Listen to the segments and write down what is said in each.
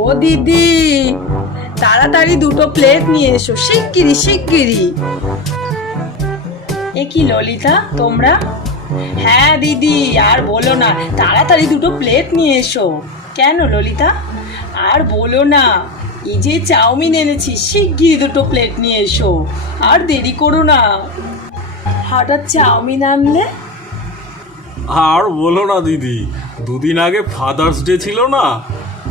ও দিদি, তাড়াতাড়ি দুটো প্লেট নিয়ে এসো, শিগগিরি শিগগিরি। এ কি ললিতা, তোমরা? হ্যাঁ দিদি, আর বলো না, তাড়াতাড়ি দুটো প্লেট নিয়ে এসো। কেন ললিতা? আর বলো না, এই যে চাউমিন এনেছি, শিগগিরি দুটো প্লেট নিয়ে এসো, আর দেরি করো না। হঠাৎ চাউমিন আনলে? আর বলো না দিদি, দুদিন আগে ফাদার্স ডে ছিল না,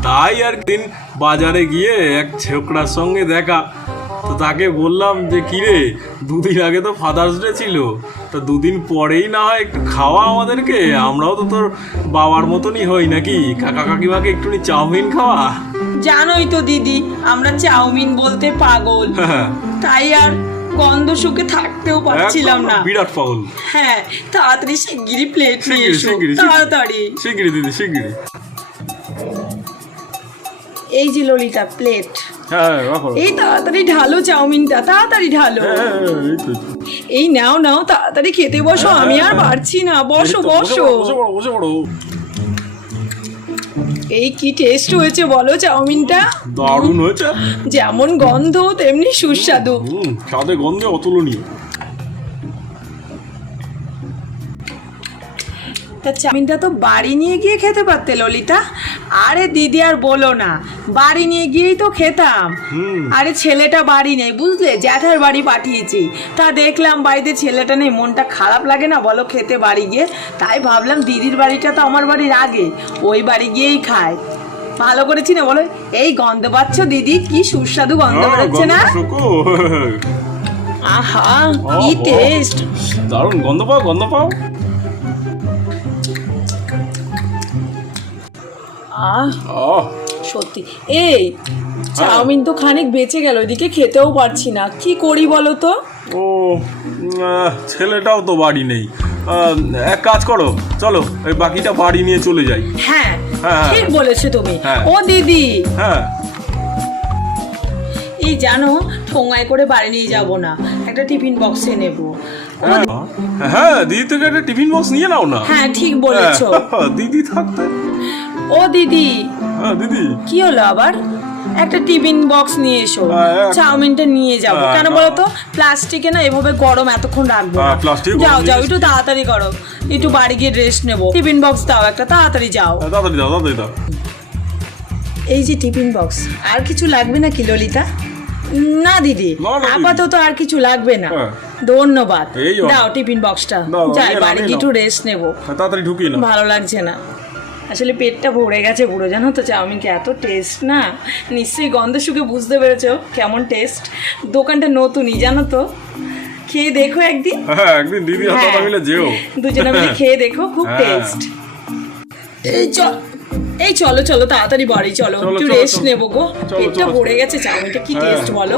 তাই আর দিন বাজারে গিয়ে এক ছোকরার সঙ্গে দেখা। তো তাকে বললাম যে কিরে, দুদিন আগে তো ফাদার্স ডে ছিল, তা দুদিন পরেই না হয় একটু খাওয়া আমাদেরকে, আমরাও তো তোর বাবার মতনই হই নাকি, কাকা কাকিমাকে একটুখানি চাউমিন খাওয়া। জানোই তো দিদি, আমরা চাউমিন বলতে পাগল, তাই আর গন্ধ শুকে থাকতেও পারছিলাম না। বিরাট পাগল। হ্যাঁ, তাড়াতাড়ি শিগগিরি প্লেট নিয়ে এসো, তাড়াতাড়ি শিগগিরি দিদি, শিগগিরি। এই যে ললিতা প্লেট, হ্যাঁ রাখো। এই তাড়াতাড়ি ঢালো চাউমিনটা, তাড়াতাড়ি ঢালো। এই নাও নাও, তাড়াতাড়ি খেতে বসো, আমি আর পারছি না, বসো বসো। বসে পড়ো। এই কি টেস্ট হয়েছে বলো চাউমিনটা? দারুণ হয়েছে, যেমন গন্ধ তেমনি সুস্বাদু। স্বাদে গন্ধে অতুলনীয়। তা চাউমিনটা তো বাড়ি নিয়ে গিয়ে খেতে পারতে ললিতা। আরে দিদি আর বলো না, বাড়ি নিয়ে গিয়েই তো খেতাম। আরে ছেলেটা বাড়ি নেই বুঝলে, জ্যাঠার বাড়ি পাঠিয়েছি, তা দেখলাম বাড়িতে ছেলেটা নেই, মনটা খারাপ লাগে না বলো খেতে বাড়ি গিয়ে? তাই ভাবলাম দিদির বাড়িটা তো আমার বাড়ির আগে, ওই বাড়ি গিয়েই খাই। ভালো করেছি না বলো? এই গন্ধ পাচ্ছ দিদি, কি সুস্বাদু গন্ধ বেরোচ্ছে না? আহা কি টেস্ট, দারুণ গন্ধ পাও। সত্যি। এই চাউমিন তো খানিক বেঁচে গেল, ওইদিকে খেতেও পারছি না, কি করি বলো তো? ও ছেলেটাও তো বাড়ি নেই, এক কাজ করো, চলো ওই বাকিটা বাড়ি নিয়ে চলে যাই। হ্যাঁ ঠিক বলেছো তুমি। হ্যাঁ। ও দিদি, হ্যাঁ এই জানো, ঠোঙায় করে বাড়ি নিয়ে যাব না, একটা টিফিন বক্সে নেব। হ্যাঁ, দিদি থেকে একটা টিফিন বক্স নিয়ে নাও না। হ্যাঁ ঠিক বলেছো। দিদি থাকতে। ও দিদি, হ্যাঁ দিদি, কি হলো আবার? একটা টিফিন বক্স নিয়ে এসো, চাউমিনটা নিয়ে যাব। কেন বলো তো? প্লাস্টিকে না এভাবে গরম এতক্ষণ রাখবো না। যাও যাও, একটু তাড়াতাড়ি করো, একটু বাড়ি গিয়ে রেস্ট নেবো। টিফিন বক্স দাও একটা, তাড়াতাড়ি যাও। তাড়াতাড়ি দাও। এই যে টিফিন বক্স, আর কিছু লাগবে না কি ললিতা? না দিদি, আপাতত আর কিছু লাগবে না, ধন্যবাদ। দাও টিফিন বক্সটা, যাই বাড়ি গিয়ে একটু রেস্ট নেবো। তাড়াতাড়ি ঢুকিয়ে নাও। ভালো লাগছে না, আসলে পেটটা ভরে গেছে পুরো, জানো তো চাউমিনকে এত টেস্ট না, নিশ্চয়ই গন্ধ শুকে বুঝতে পেরেছো কেমন টেস্ট। দোকানটা নতুনই জানো তো, খেয়ে দেখো একদিন। হ্যাঁ একদিন দিদি হাতে মিলে যেও, দুজনে মিলে খেয়ে দেখো, খুব টেস্ট। এই চলো চলো তাড়াতাড়ি বাড়ি চলো, একটু রেস্ট নেবো গো, পেটটা ভরে গেছে, চাউমিনটা কি টেস্ট বলো।